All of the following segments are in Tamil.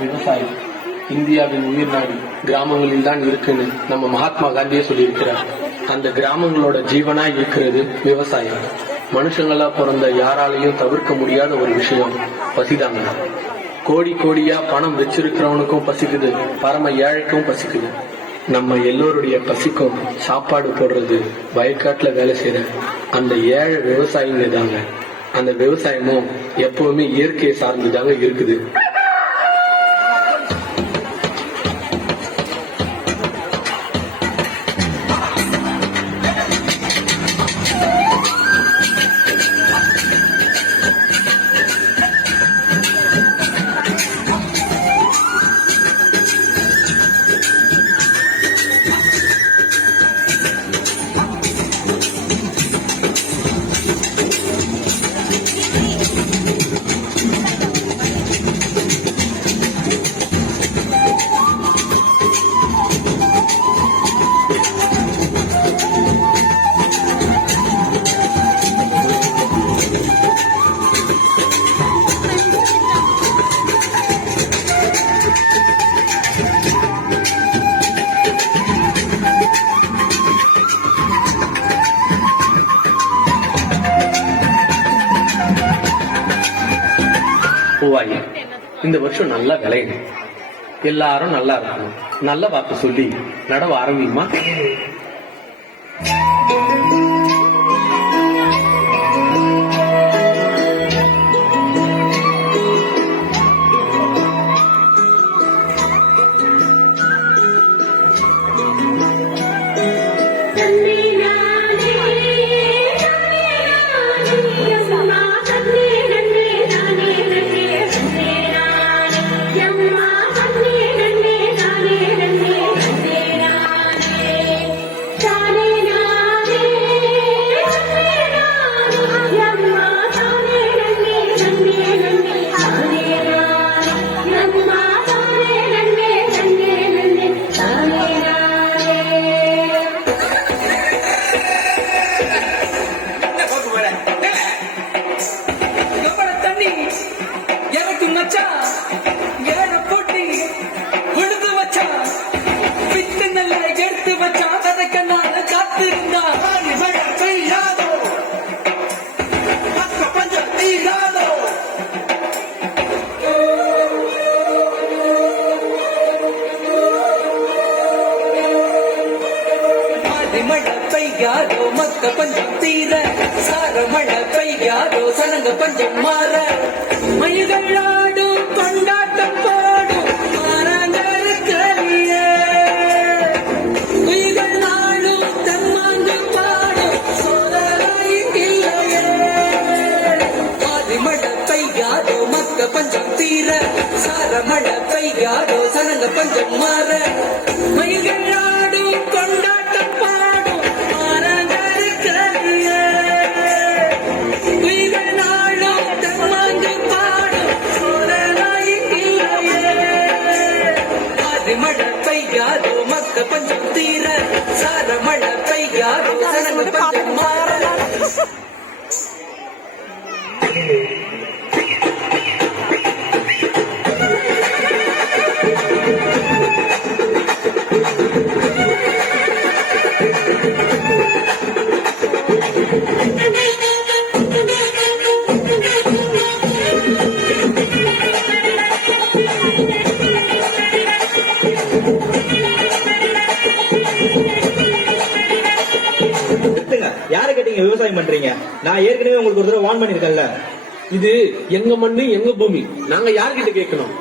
விவசாயம் இந்தியாவின் உயிர் நாடி கிராமங்களில் தான் இருக்குன்னு நம்ம மகாத்மா காந்தியே சொல்லியிருக்கிறார். அந்த கிராமங்களோட ஜீவனா இருக்கிறது விவசாயம். மனுஷங்களா பிறந்த யாராலையும் தவிர்க்க முடியாத ஒரு விஷயம் பசிதாங்க. கோடி கோடியா பணம் வச்சிருக்கிறவனுக்கும் பசிக்குது, பரம ஏழைக்கும் பசிக்குது. நம்ம எல்லோருடைய பசிக்கும் சாப்பாடு போடுறது வயக்காட்டுல வேலை செய்யற அந்த ஏழை விவசாயிங்க தாங்க. அந்த விவசாயமும் எப்பவுமே இயற்கையை சார்ந்துதாங்க இருக்குது. பூவாயி, இந்த வருஷம் நல்லா விளையணும், எல்லாரும் நல்லா இருக்கணும், நல்ல வார்த்தை சொல்லி நடவ ஆரம்பிக்குமா? பெய்யாதோ மக்க பஞ்சம் தீர, சார மழை பெய்யாதோ சனங்க பஞ்சம் மாற, மயில்கள் ஆடும் கொண்டாட்டம் போடும் மாறாங்கலியே, உயிர்கள் நாடும் தம்மாங்கு பாடும் சோதராயின் இல்லையே. ஆதி மழை பெய்யாதோ மக்க பஞ்சம் தீர, சார மழை பெய்யாதோ சனங்க பஞ்சம் மாற, மயில்கள் ஆடும் கொண்டாட்டம் பாடும் மழை பெய்யாதோ மக்க பஞ்சம் தீர, சார மழை பெய்யாதோ சனங்க பஞ்சம் மாற. யாரை கேட்டீங்க விவசாயம் பண்றீங்க? நான் ஏற்கனவே உங்களுக்கு ஒரு தடவை வார்ன் பண்ணிருக்கேன்ல. இது எங்க மண்ணு எங்க பூமி, நாங்க யார்கிட்ட கேட்கணும்?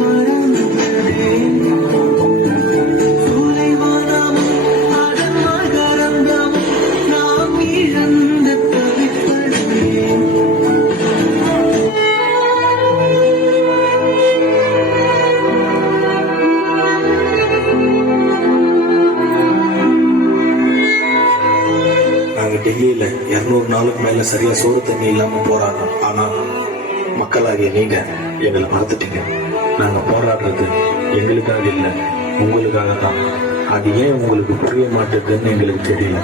மறந்ததே. சூலை வனமும் அதன் மகரந்தமும் டெல்லியில 200 நாளுக்கு மேல சரியா சோறு தண்ணி இல்லாம போராடுறோம். ஆனா மக்களாகிய நீங்க எங்களை மறந்துட்டீங்க. நாங்க போராடுறது எங்களுக்காக இல்ல, உங்களுக்காக தான். அது ஏன் உங்களுக்கு புரிய மாட்டேங்குதுன்னு எங்களுக்கு தெரியல.